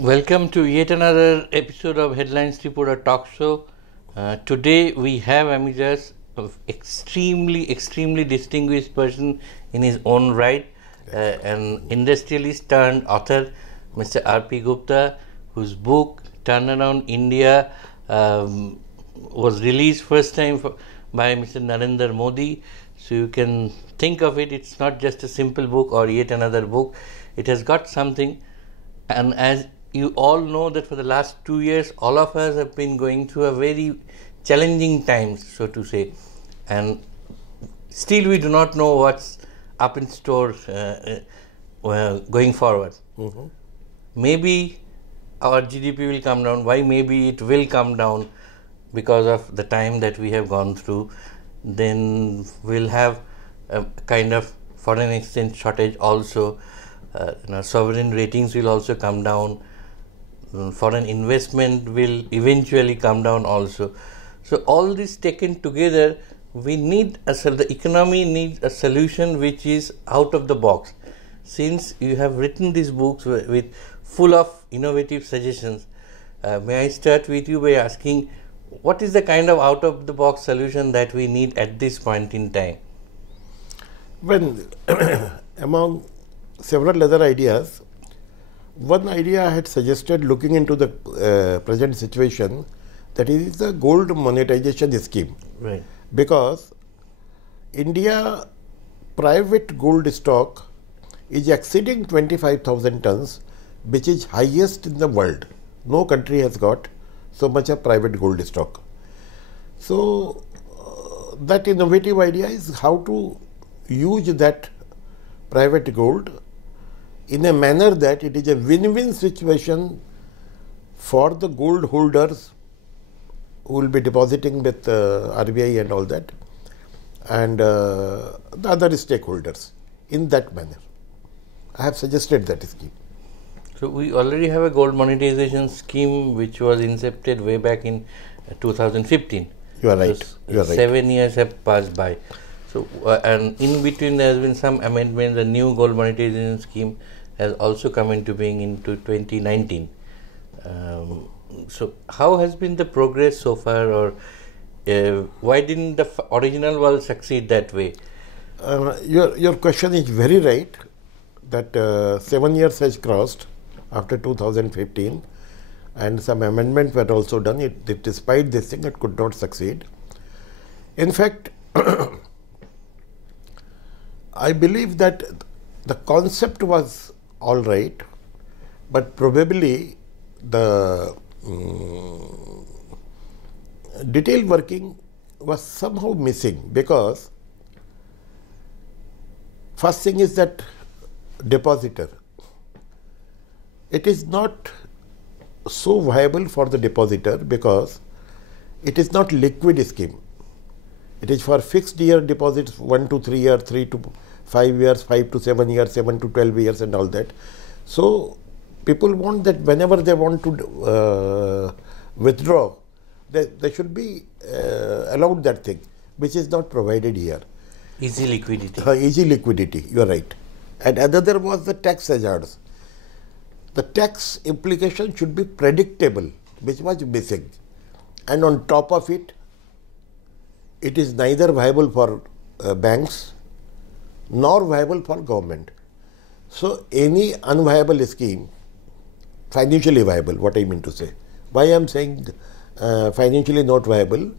Welcome to yet another episode of Headlines Reporter Talk Show. Today we have among us an extremely distinguished person in his own right, an industrialist turned author, Mr. R.P. Gupta, whose book Turnaround India was released first time by Mr. Narendra Modi. So you can think of it, it's not just a simple book or yet another book. It has got something, and as you all know that for the last 2 years, all of us have been going through a very challenging times, so to say, and still we do not know what's up in store going forward. Maybe our GDP will come down. Why maybe it will come down? Because of the time that we have gone through. Then we'll have a kind of foreign exchange shortage also. Sovereign ratings will also come down. Foreign investment will eventually come down also. So all this taken together, we need the economy needs a solution which is out of the box. Since you have written these books with full of innovative suggestions, may I start with you by asking, what is the kind of out of the box solution that we need at this point in time? Well, among several other ideas, one idea I had suggested, looking into the present situation, that is the gold monetization scheme. Right. Because India private gold stock is exceeding 25,000 tons, which is highest in the world. No country has got so much of private gold stock. So that innovative idea is how to use that private gold in a manner that it is a win-win situation for the gold holders who will be depositing with RBI and all that, and the other stakeholders in that manner. I have suggested that scheme. So we already have a gold monetization scheme which was incepted way back in 2015. You are right. So you are right. 7 years have passed by. So and in between there has been some amendments. The new gold monetization scheme has also come into being into 2019. So how has been the progress so far, or why didn't the original one succeed that way? Your question is very right, that 7 years has crossed after 2015 and some amendments were also done. Despite this thing, it could not succeed. In fact, I believe that the concept was all right, but probably the detailed working was somehow missing, because first thing is that depositor, it is not so viable for the depositor because it is not liquid scheme. It is for fixed year deposits, 1 to 3 years, 3 to 5 years, 5 to 7 years, 7 to 12 years and all that. So people want that whenever they want to withdraw, they should be allowed that thing, which is not provided here. Easy liquidity. Easy liquidity, you are right. And another was the tax hazards. The tax implication should be predictable, which was missing. And on top of it, it is neither viable for banks nor viable for government. So any unviable scheme, financially viable, what I mean to say. Why I am saying financially not viable?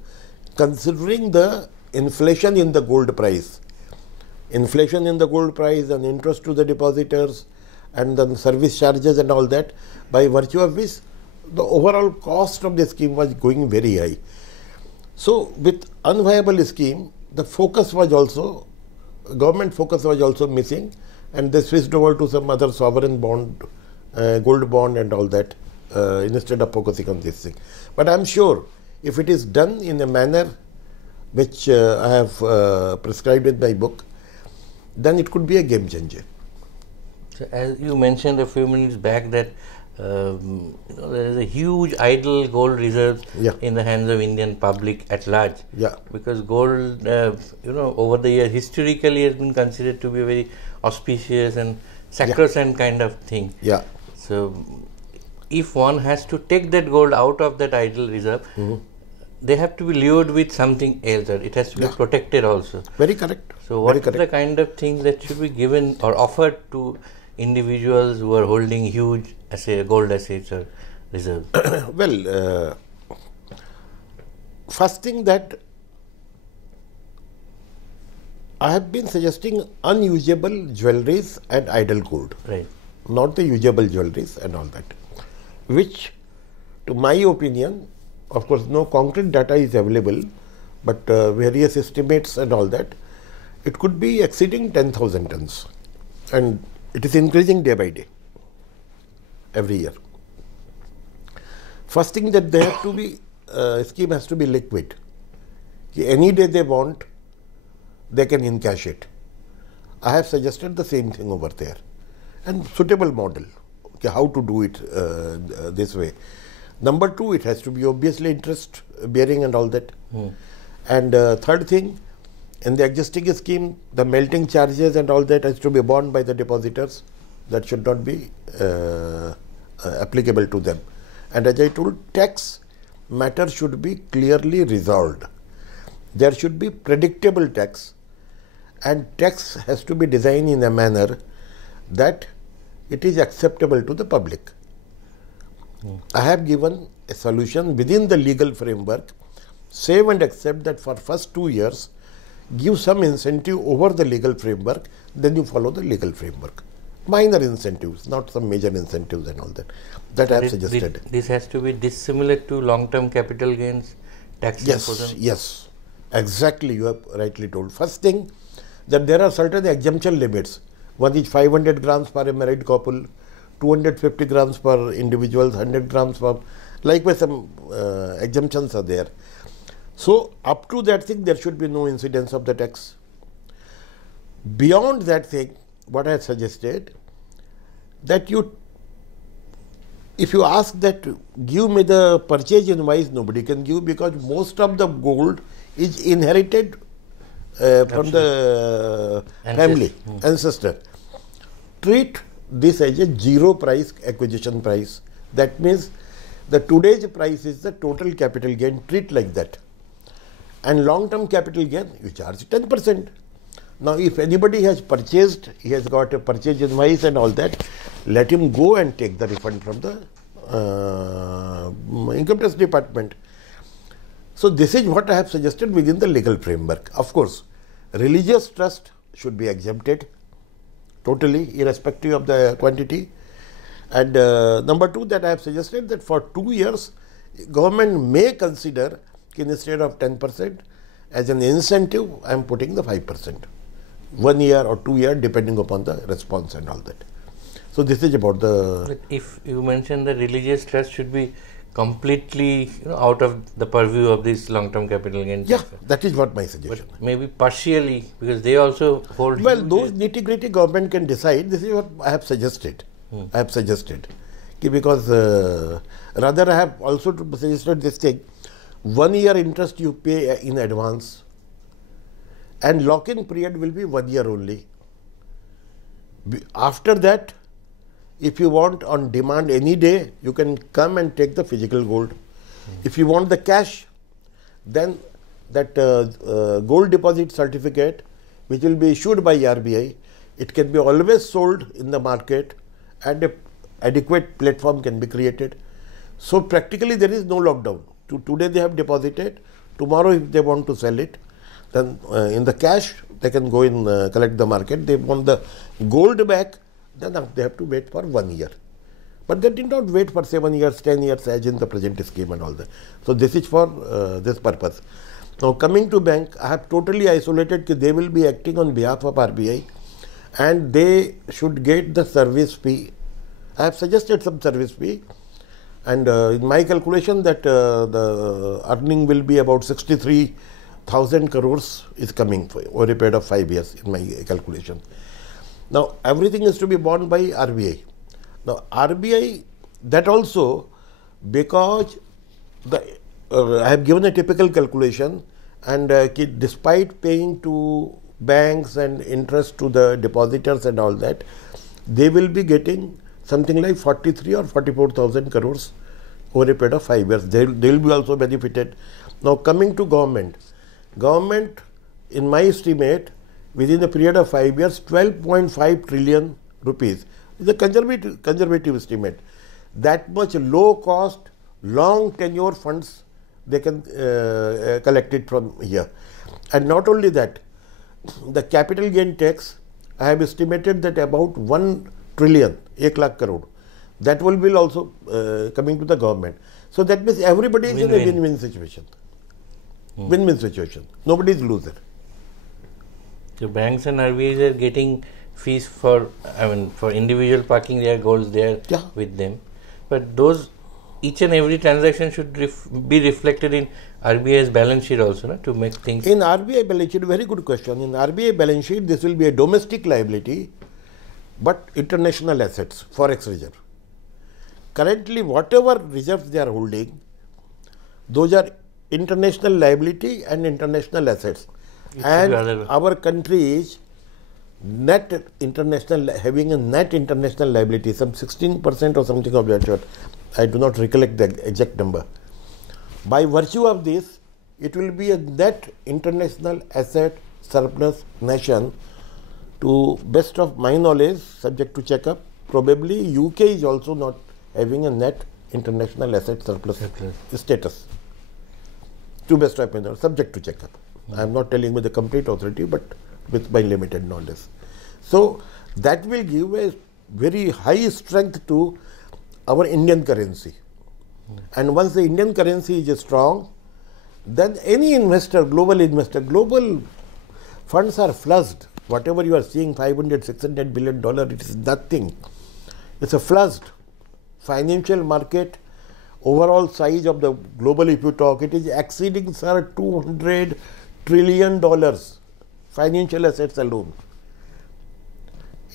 Considering the inflation in the gold price. Inflation in the gold price and interest to the depositors and then service charges and all that, by virtue of which the overall cost of the scheme was going very high. So with unviable scheme, the focus was also, government focus was also missing, and they switched over to some other sovereign bond, gold bond and all that, instead of focusing on this thing. But I am sure if it is done in a manner which I have prescribed in my book, then it could be a game changer. So as you mentioned a few minutes back that there is a huge idle gold reserves in the hands of Indian public at large. Because gold, over the years historically has been considered to be a very auspicious and sacrosanct kind of thing. So if one has to take that gold out of that idle reserve, they have to be lured with something else, or it has to be protected also. Very correct. So what is the kind of things that should be given or offered to individuals who are holding huge gold assets or reserves? Well, first thing that I have been suggesting unusable jewelries and idle gold. Right. Not the usable jewelries and all that, which to my opinion, of course no concrete data is available, but various estimates and all that, it could be exceeding 10,000 tons, and it is increasing day by day, every year. First thing that they have to be, scheme has to be liquid. Any day they want, they can encash it. I have suggested the same thing over there, and suitable model, how to do it this way. Number two, it has to be obviously interest bearing and all that. And third thing, in the existing scheme, the melting charges and all that has to be borne by the depositors. That should not be applicable to them. And as I told, tax matter should be clearly resolved. There should be predictable tax, and tax has to be designed in a manner that it is acceptable to the public. I have given a solution within the legal framework. Save and accept that for first 2 years, give some incentive over the legal framework, then you follow the legal framework. Minor incentives, not some major incentives and all that. That I have suggested. This has to be dissimilar to long-term capital gains tax imposition? Yes, exactly, you have rightly told. First thing, that there are certain exemption limits. One is 500 grams per a married couple, 250 grams per individuals, 100 grams per, likewise some exemptions are there. So up to that thing, there should be no incidence of the tax. Beyond that thing, what I suggested, that if you ask that give me the purchase invoice, nobody can give, because most of the gold is inherited from the family, ancestor. Treat this as a zero price acquisition price. That means the today's price is the total capital gain. Treat like that. And long-term capital gain, you charge 10%. Now, if anybody has purchased, he has got a purchase invoice and all that, let him go and take the refund from the income tax department. So, this is what I have suggested within the legal framework. Of course, religious trust should be exempted totally, irrespective of the quantity. And number two, that I have suggested that for 2 years, government may consider, instead of 10%, as an incentive, I am putting the 5%. 1 year or 2 years, depending upon the response and all that. So this is about the... But if you mentioned that religious trust should be completely out of the purview of this long-term capital gain. Yeah, that is what my suggestion. But maybe partially, because they also hold... Well, those nitty-gritty government can decide. This is what I have suggested. I have suggested. Because rather I have also suggested this thing. 1 year interest you pay in advance, and lock-in period will be 1 year only. After that, if you want on demand any day, you can come and take the physical gold. If you want the cash, then that gold deposit certificate, which will be issued by RBI, it can be always sold in the market, and an adequate platform can be created. So practically there is no lockdown. Today they have deposited, tomorrow if they want to sell it, then in the cash they can go in collect the market. They want the gold back, then they have to wait for 1 year. But they did not wait for 7 years, 10 years as in the present scheme and all that. So this is for this purpose. Now coming to bank, I have totally isolated that they will be acting on behalf of RBI, and they should get the service fee. I have suggested some service fee, and in my calculation that the earning will be about 63,000 crores is coming for over a period of 5 years in my calculation. Now everything is to be borne by RBI. Now RBI, that also, because I have given a typical calculation, and despite paying to banks and interest to the depositors and all that, they will be getting something like 43 or 44,000 crores over a period of 5 years. They will be also benefited. Now coming to government, in my estimate, within a period of 5 years, 12.5 trillion rupees is a conservative estimate. That much low cost, long tenure funds they can collect it from here. And not only that, the capital gain tax, I have estimated that about 1 trillion, 1 lakh crore, that will be also coming to the government. So that means everybody is in a win-win situation. Win-win situation. Nobody is loser. So banks and RBIs are getting fees for, for individual parking their golds there with them. But those, each and every transaction should be reflected in RBI's balance sheet also, no? To make things. In RBI balance sheet, very good question. In RBI balance sheet, this will be a domestic liability, but international assets, forex reserve. Currently, whatever reserves they are holding, those are international liability and international assets. And our country is having a net international liability, some 16% or something of that sort. I do not recollect the exact number. By virtue of this, it will be a net international asset surplus nation. To best of my knowledge, subject to check up, probably UK is also not having a net international asset surplus status. To best of my knowledge, subject to check up. I am not telling with the complete authority, but with my limited knowledge. So that will give a very high strength to our Indian currency. And once the Indian currency is strong, then any investor, global funds are flushed. Whatever you are seeing, $500–600 billion, it is nothing. It's a flushed financial market. Overall size of the global, if you talk, it is exceeding, sir, $200 trillion financial assets alone.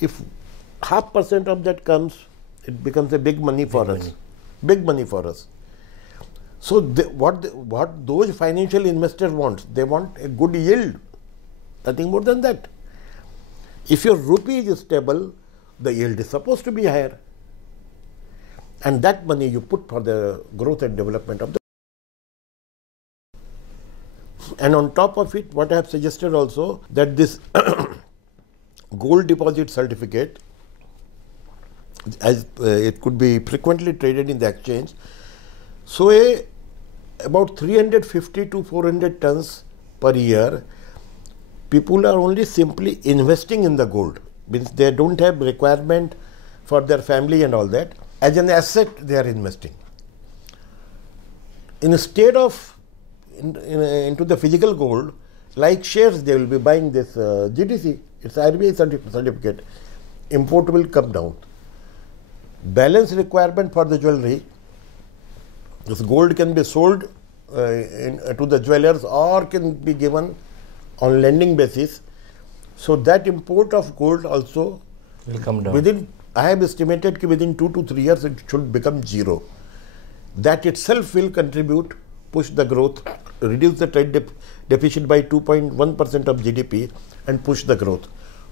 If 0.5% of that comes, it becomes a big money for us. Big money for us. So what those financial investors want, they want a good yield, nothing more than that. If your rupee is stable, the yield is supposed to be higher. And that money you put for the growth and development of the. And on top of it, what I have suggested also, that this gold deposit certificate, as it could be frequently traded in the exchange, so about 350 to 400 tons per year, people are only simply investing in the gold, means they don't have requirement for their family and all that. As an asset, they are investing. Instead of into the physical gold, like shares, they will be buying this GDC. It's RBI certificate. Import will come down. Balance requirement for the jewelry. This gold can be sold to the jewelers or can be given on lending basis. So that import of gold also will come down. I have estimated that within 2 to 3 years it should become zero. That itself will contribute, push the growth, reduce the trade deficit by 2.1% of GDP and push the growth.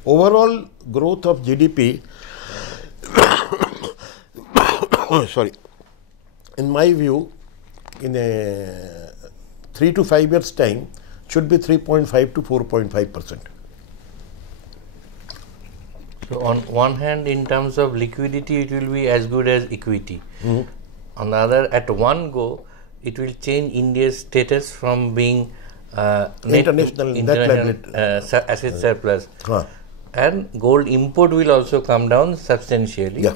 Overall growth of GDP, in my view, in a 3 to 5 years time, should be 3.5 to 4.5%. So on one hand, in terms of liquidity, it will be as good as equity. On the other, at one go, it will change India's status from being international asset surplus. And gold import will also come down substantially.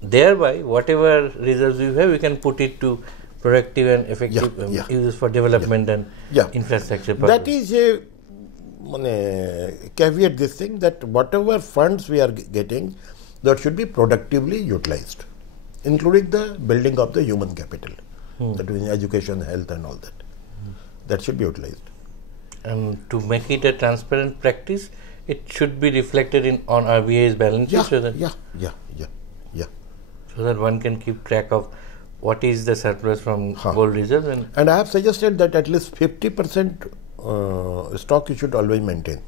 Thereby, whatever reserves we have, we can put it to productive and effective uses for development and infrastructure purpose. That is a caveat, this thing, that whatever funds we are getting, that should be productively utilized, including the building of the human capital, that is education, health and all that. That should be utilized. And to make it a transparent practice, it should be reflected on RBI's balance sheet, so that one can keep track of what is the surplus from gold reserves. And I have suggested that at least 50% stock you should always maintain.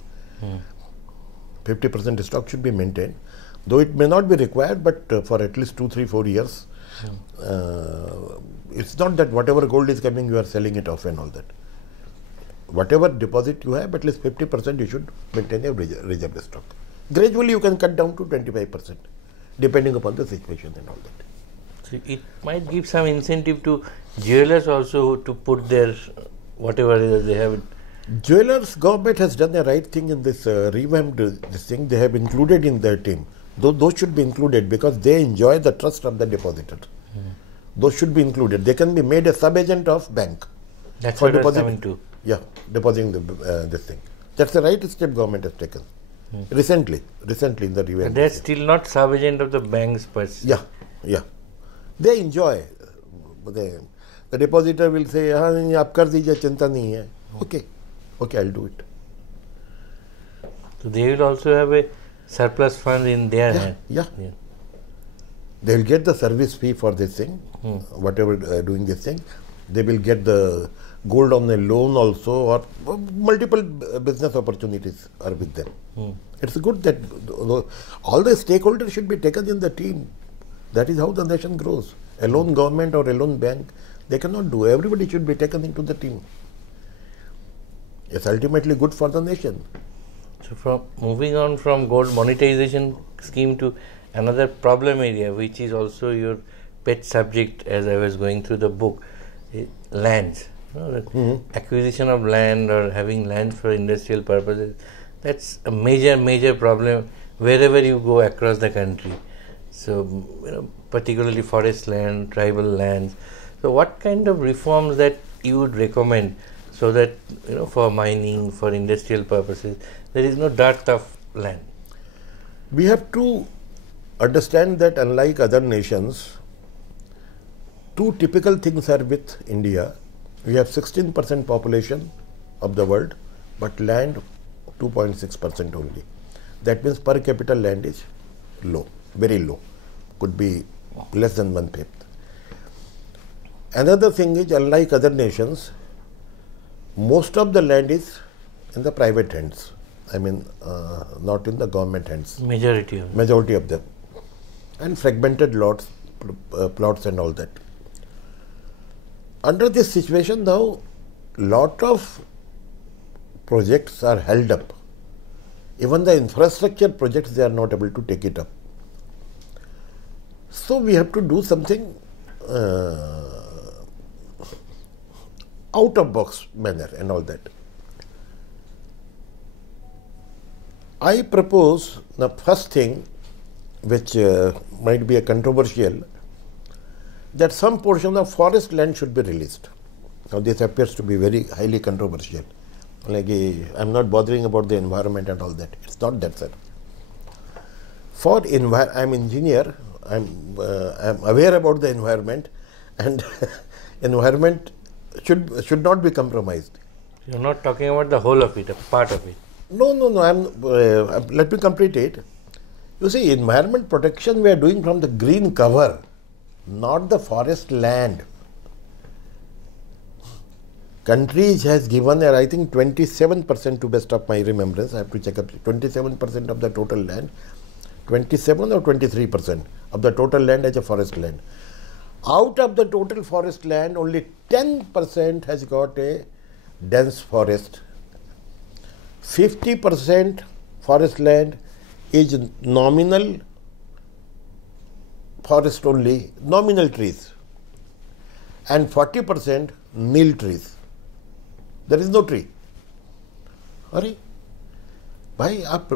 50% stock should be maintained. Though it may not be required, but for at least 2, 3, 4 years, it's not that whatever gold is coming, you are selling it off and all that. Whatever deposit you have, at least 50% you should maintain a reserve stock. Gradually, you can cut down to 25%, depending upon the situation and all that. So it might give some incentive to jewelers also to put their whatever it is they have. Jewelers, government has done the right thing in this revamped this thing. They have included in their team. Those should be included because they enjoy the trust of the depositor. Those should be included. They can be made a sub-agent of bank. That's what I was coming to. Yeah, depositing this thing. That's the right step government has taken. Recently in the revamp. They're still not sub-agent of the banks per se. Yeah. They enjoy. The depositor will say, "आप कर दीजिए, चिंता नहीं है." Okay, I'll do it. So they will also have a surplus fund in their hand. Yeah. They will get the service fee for this thing, whatever doing this thing. They will get the gold on a loan also, or multiple business opportunities are with them. It's good that all the stakeholders should be taken in the team. That is how the nation grows. A lone government or a lone bank, they cannot do. Everybody should be taken into the team. It's ultimately good for the nation. So from moving on from gold monetization scheme to another problem area, which is also your pet subject as I was going through the book, lands. Acquisition of land or having land for industrial purposes, that's a major problem wherever you go across the country. So, particularly forest land, tribal lands. So, what kind of reforms that you would recommend so that, for mining, for industrial purposes, there is no dearth of land? We have to understand that unlike other nations, two typical things are with India. We have 16% population of the world, but land 2.6% only. That means per capita land is low, very low, could be less than 1/5. Another thing is, unlike other nations, most of the land is in the private hands. I mean, not in the government hands. Majority of them. And fragmented lots, plots and all that. Under this situation now, lot of projects are held up. Even the infrastructure projects, they are not able to take it up. So we have to do something out of box manner and all that. I propose the first thing, which might be a controversial, that some portion of forest land should be released. Now this appears to be very highly controversial. Like I'm not bothering about the environment and all that. It's not that, sir. I'm engineer. I'm aware about the environment, and environment should not be compromised. You're not talking about the whole of it, a part of it. No. Let me complete it. You see, environment protection we are doing from the green cover, not the forest land. Countries has given, I think, 27% to best of my remembrance. I have to check up. 27% of the total land, 27 or 23% of the total land as a forest land. Out of the total forest land, only 10% has got a dense forest. 50% forest land is nominal forest only, nominal trees, and 40% nil trees. There is no tree. अरे भाई आप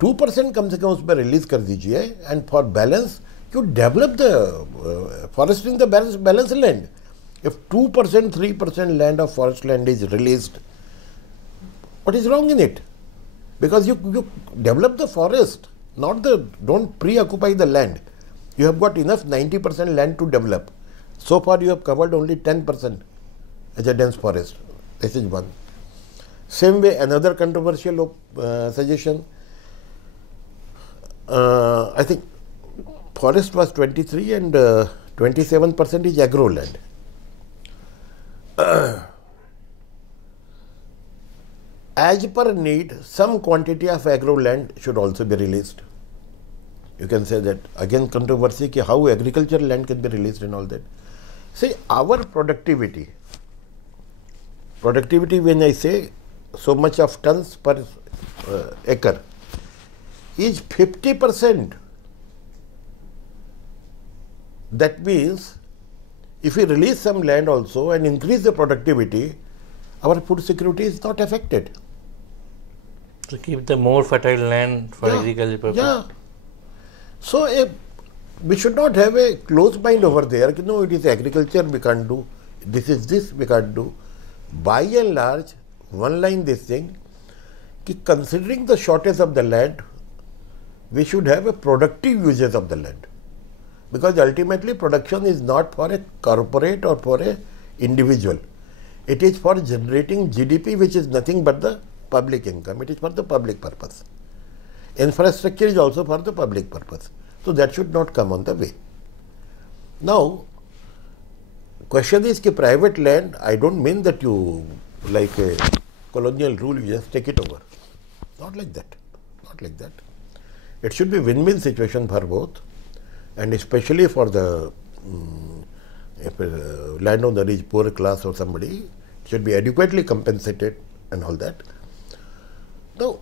2% कम से कम उस पर release कर दीजिए, and for balance you develop the forest in the balance land. If 2%, 3% land of forest land is released, what is wrong in it? Because you develop the forest, don't preoccupy the land. You have got enough 90% land to develop. So far you have covered only 10% as a dense forest. This is one. Same way, another controversial suggestion, I think forest was 23 and 27% is agro land. As per need, some quantity of agro land should also be released. You can say that again controversy ki how agricultural land can be released and all that. See, our productivity when I say so much of tons per acre is 50%. That means if we release some land also and increase the productivity, our food security is not affected. To keep the more fertile land for agriculture purpose. Yeah. So we should not have a closed mind over there. No, it is agriculture we can't do. This we can't do. By and large, one line this thing, considering the shortage of the land, we should have a productive usage of the land. Because ultimately production is not for a corporate or for a individual. It is for generating GDP, which is nothing but the public income. It is for the public purpose. Infrastructure is also for the public purpose. So that should not come on the way. Now, question is ki private land, I don't mean that you, like a colonial rule, you just take it over. Not like that. Not like that. It should be win-win situation for both, and especially for the if a landowner is poor class or somebody, it should be adequately compensated and all that. Now,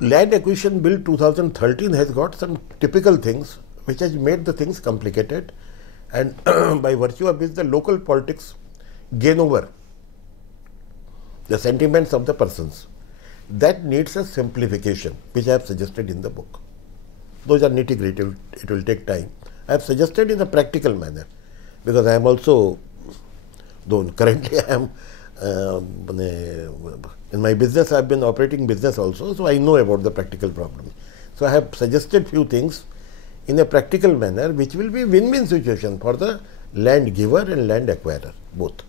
Land Acquisition Bill 2013 has got some typical things which has made the things complicated, and by virtue of which the local politics gain over the sentiments of the persons. That needs a simplification, which I have suggested in the book. Those are nitty-gritty, it will take time. I have suggested in a practical manner, because I am also, though currently I am in my business, I have been operating business also, so I know about the practical problems. So I have suggested few things in a practical manner, which will be win-win situation for the land giver and land acquirer, both.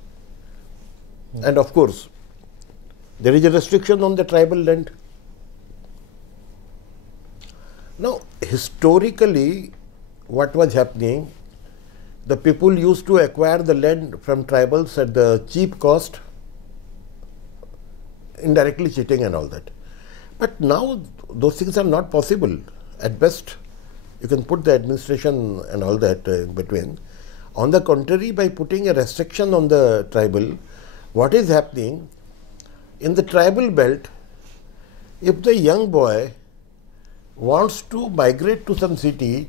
And of course, there is a restriction on the tribal land. Now, historically, what was happening, the people used to acquire the land from tribals at the cheap cost, indirectly cheating and all that. But now, those things are not possible. At best, you can put the administration and all that in between. On the contrary, by putting a restriction on the tribal, what is happening, in the tribal belt, if the young boy wants to migrate to some city,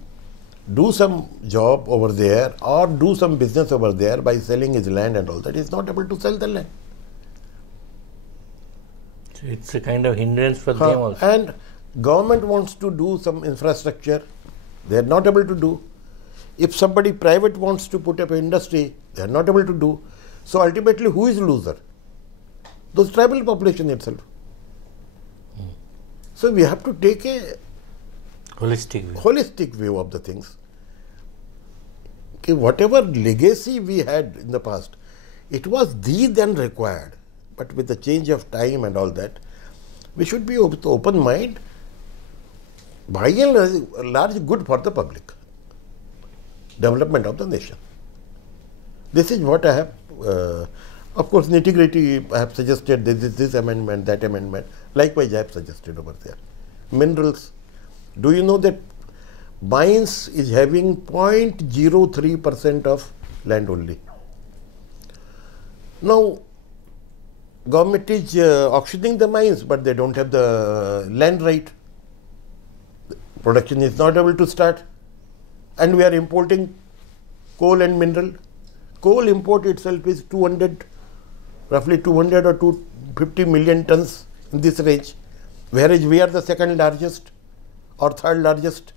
do some job over there or do some business over there by selling his land and all that, he is not able to sell the land. So it's a kind of hindrance for them also. And government wants to do some infrastructure, they are not able to do. If somebody private wants to put up an industry, they are not able to do. So ultimately, who is loser? Those tribal population itself. So we have to take a holistic view of the things. Okay, whatever legacy we had in the past, it was then required. But with the change of time and all that, we should be with open mind, by and large good for the public, development of the nation. This is what I have. Of course, nitty-gritty, I have suggested this amendment, that amendment. Likewise, I have suggested over there. Minerals. Do you know that mines is having 0.03% of land only? Now, government is auctioning the mines, but they don't have the land right. Production is not able to start. And we are importing coal and mineral. Coal import itself is roughly 200 or 250 million tons in this range, whereas we are the second largest or third largest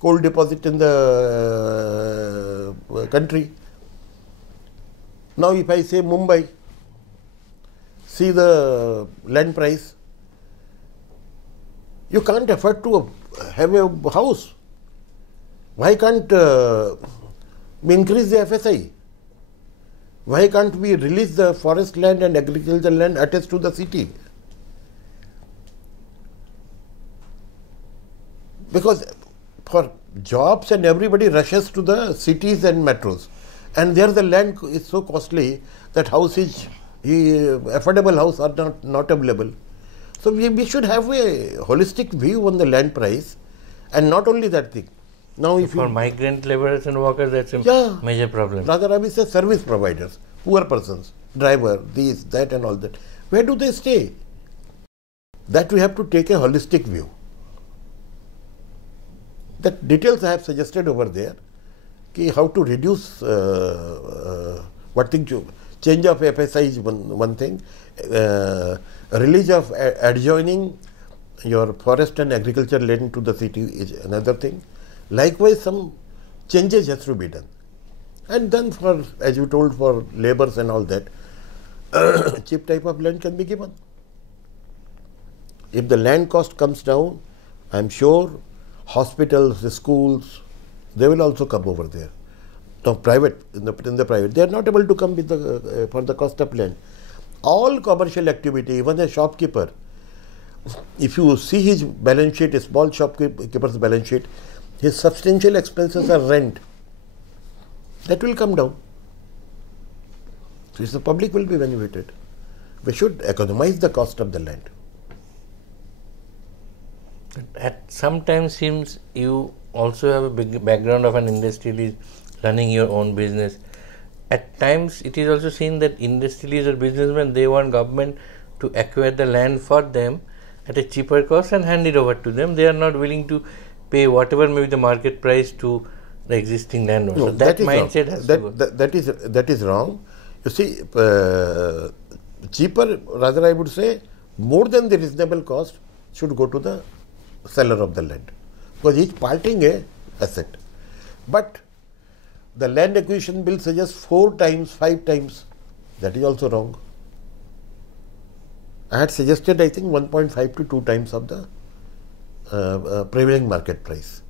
coal deposit in the country. Now, if I say Mumbai, see the land price, you can't afford to have a house. Why can't we increase the FSI? Why can't we release the forest land and agricultural land attached to the city? Because for jobs and everybody rushes to the cities and metros, and there the land is so costly that affordable houses are not available. So we should have a holistic view on the land price And not only that thing. Now, So if for migrant laborers and workers, that's a Yeah. major problem. rather I will say service providers, poor persons, driver, this, that, and all that, where do they stay? That we have to take a holistic view. That details I have suggested over there, ki how to reduce what thing, change of FSI is one thing, release of adjoining your forest and agriculture land to the city is another thing. Likewise, some changes has to be done. And then for, as you told, for labours and all that, cheap type of land can be given. If the land cost comes down, I am sure hospitals, schools, they will also come over there. Now, private, in the private, they are not able to come with the, for the cost of land. All commercial activity, even a shopkeeper, if you see his balance sheet, a small shopkeeper's balance sheet, his substantial expenses are rent. That will come down. So, the public will be benefited. We should economize the cost of the land. At sometimes seems you also have a big background of an industrialist running your own business. At times it is also seen that industrialists or businessmen, they want government to acquire the land for them at a cheaper cost and hand it over to them. They are not willing to pay whatever may be the market price to the existing landowner. No, so that wrong. mindset has to go. That is wrong. You see, cheaper, rather I would say, more than the reasonable cost should go to the seller of the land, because he is parting a asset. But the land acquisition bill suggests 4 times, 5 times. That is also wrong. I had suggested, I think, 1.5 to 2 times of the prevailing market price.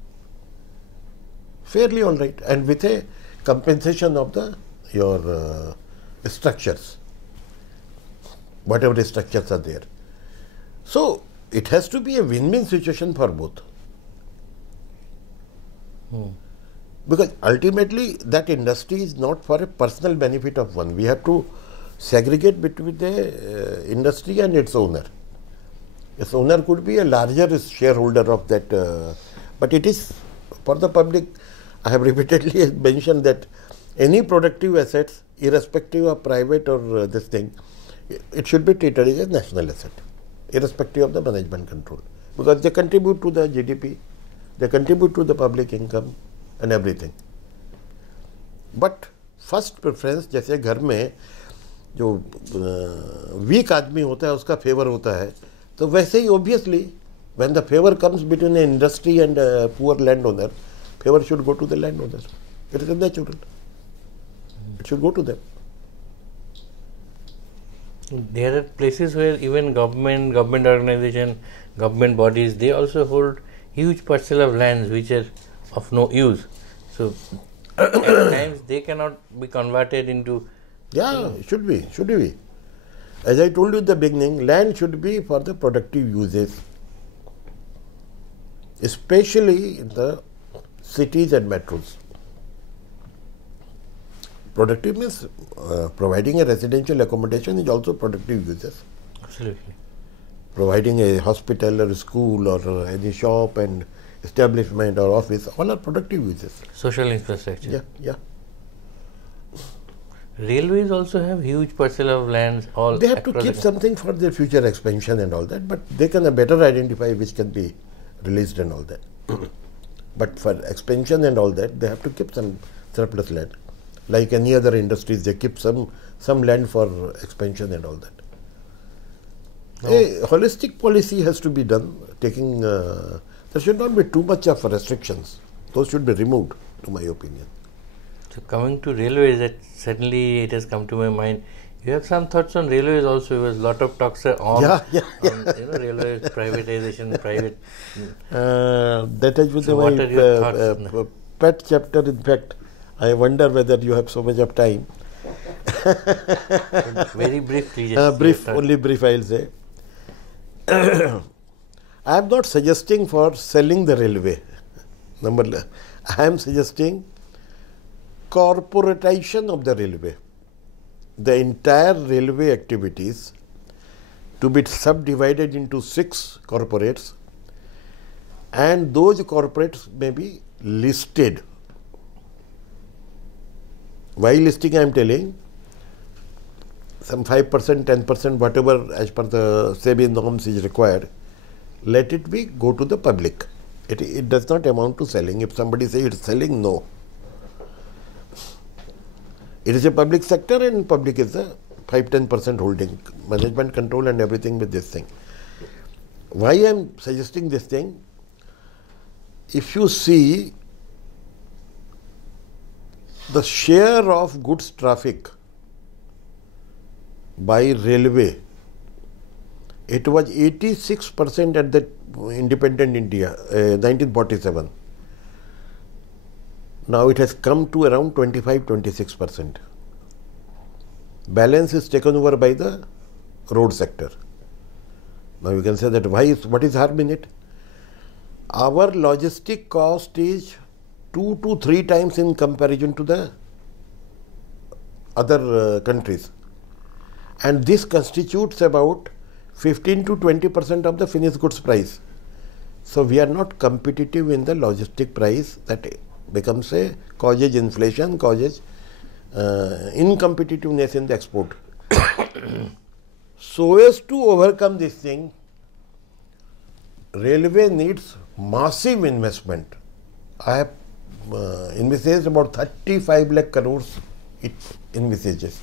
Fairly all right, and with a compensation of the your structures, whatever structures are there. So it has to be a win-win situation for both. Because ultimately that industry is not for a personal benefit of one. We have to segregate between the industry and its owner. Its owner could be a larger shareholder of that, but it is for the public. I have repeatedly mentioned that any productive assets, irrespective of private or this thing, it should be treated as a national asset, irrespective of the management control, because they contribute to the GDP, they contribute to the public income and everything. But first preference, जैसे घर में जो week आदमी होता है उसका favour होता है, तो वैसे ही obviously when the favor comes between an industry and a poor landowner, favor should go to the landowner. It is natural. It should go to them. There are places where even government organization, government bodies, they also hold huge parcel of lands which are of no use. So at times they cannot be converted into. Yeah, should be. As I told you in the beginning, land should be for the productive uses, especially in the cities and metros. Productive means providing a residential accommodation is also productive uses. Absolutely. Providing a hospital or a school or any shop and establishment or office, all are productive uses. Social infrastructure. Yeah. Railways also have huge parcel of lands. They have to keep something for their future expansion and all that, but they can better identify which can be released and all that. But for expansion and all that, they have to keep some surplus land. Like any other industries, they keep some land for expansion and all that. A holistic policy has to be done, taking, there should not be too much of restrictions. Those should be removed, to my opinion. So coming to railways, that suddenly it has come to my mind. You have some thoughts on railways also, because a lot of talks are on, railways, privatization, private. That has been what are your thoughts? Pet chapter, in fact. I wonder whether you have so much of time. Very briefly. Only brief I will say. I am not suggesting for selling the railway. I am suggesting corporatization of the railway. The entire railway activities to be subdivided into 6 corporates, and those corporates may be listed. Why listing I am telling? Some 5%, 10%, whatever as per the SEBI norms is required, let it be go to the public. It does not amount to selling. If somebody says it's selling, no. It is a public sector and public is a 5-10% holding, management control and everything with this thing. Why I am suggesting this thing? If you see the share of goods traffic by railway, it was 86% at the independent India, 1947. Now it has come to around 25-26%. Balance is taken over by the road sector. Now you can say that what is harm in it? Our logistic cost is 2 to 3 times in comparison to the other countries. And this constitutes about 15 to 20% of the finished goods price. So we are not competitive in the logistic price. That becomes a causes inflation, causes incompetitiveness in the export. So as to overcome this thing, railway needs massive investment. I have envisaged about 35 lakh crores it envisages.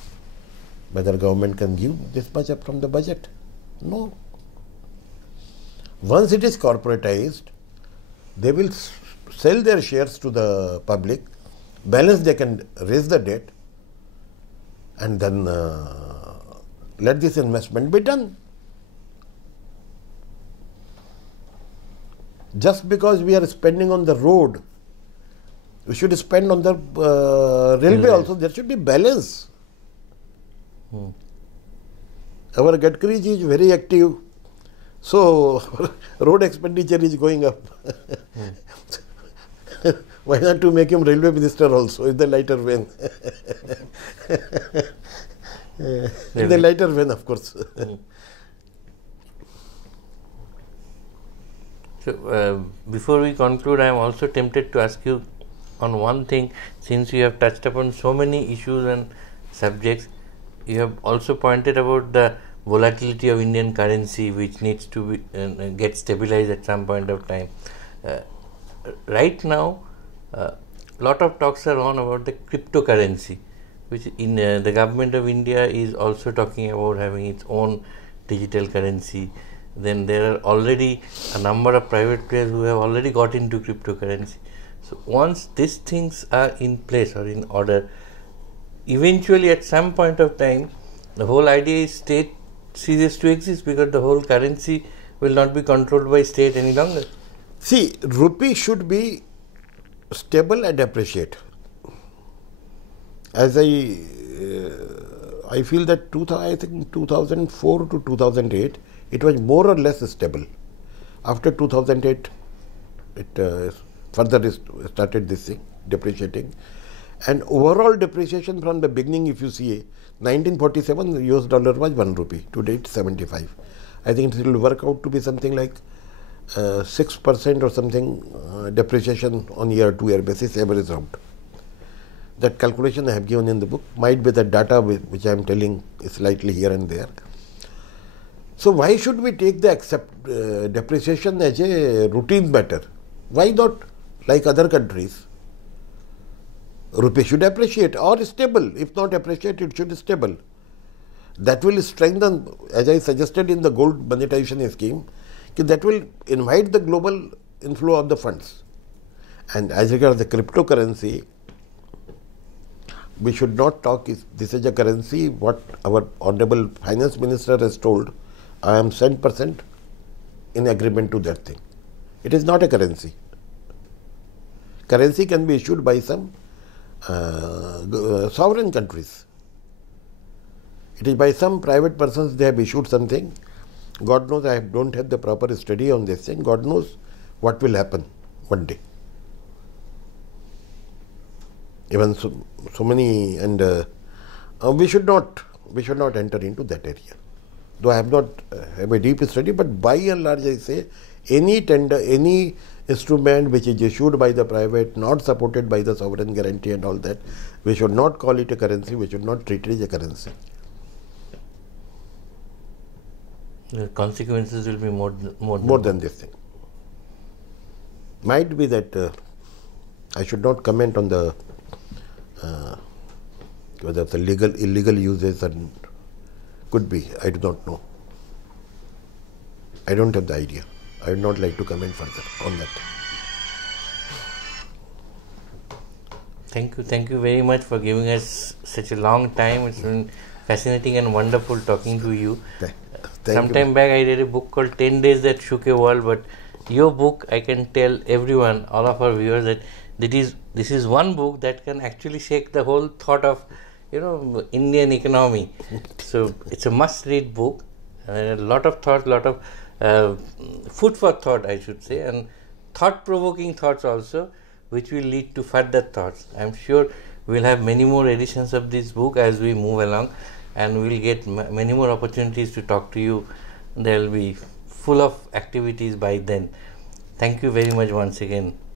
Whether government can give this much up from the budget? No. Once it is corporatized, they will sell their shares to the public, balance they can raise the debt, and then let this investment be done. Just because we are spending on the road, we should spend on the railway also. There should be balance. Our Gadkari is very active, so road expenditure is going up. Why not to make him railway minister also in the lighter vein? In the lighter vein, of course. So, before we conclude, I am also tempted to ask you on one thing, since you have touched upon so many issues and subjects. You have also pointed about the volatility of Indian currency, which needs to be, get stabilized at some point of time. Right now, lot of talks are on about the cryptocurrency, which in the government of India is also talking about having its own digital currency. Then there are already a number of private players who have already got into cryptocurrency. So once these things are in place or in order, eventually at some point of time, the whole idea is state ceases to exist, because the whole currency will not be controlled by state any longer. See, rupee should be stable and appreciate. As I feel that I think 2004 to 2008, it was more or less stable. After 2008, it further started this thing, depreciating. And overall depreciation from the beginning, if you see, 1947 US dollar was 1 rupee, today it's 75. I think it will work out to be something like 6% or something depreciation on year-to-year basis, average out. That calculation I have given in the book, might be the data which I am telling is slightly here and there. So why should we take the depreciation as a routine matter? Why not, like other countries, rupee should appreciate or stable. If not appreciate, it should be stable. That will strengthen, as I suggested in the gold monetization scheme, that will invite the global inflow of the funds. And as regards the cryptocurrency, we should not talk if this is a currency. What our Honorable Finance Minister has told, I am 100% in agreement to that thing. It is not a currency. Currency can be issued by some sovereign countries. It is by some private persons they have issued something. God knows, I don't have the proper study on this thing. God knows what will happen one day. Even so many, and we should not enter into that area. Though I have not have a deep study, but by and large I say any tender, any instrument which is issued by the private, not supported by the sovereign guarantee and all that. We should not call it a currency, we should not treat it as a currency. The consequences will be more than this thing. Might be that I should not comment on the whether the illegal uses, and could be, I do not know. I don't have the idea. I would not like to comment further on that. Thank you very much for giving us such a long time. It's been fascinating and wonderful talking to you. Sometime back I read a book called 10 Days That Shook a World, but your book, I can tell everyone, all of our viewers, that this is one book that can actually shake the whole thought of Indian economy. So it's a must read book, and a lot of thoughts, lot of food for thought, I should say, and thought provoking thoughts also, which will lead to further thoughts. I'm sure we'll have many more editions of this book as we move along, and we'll get many more opportunities to talk to you. There will be full of activities by then. Thank you very much once again.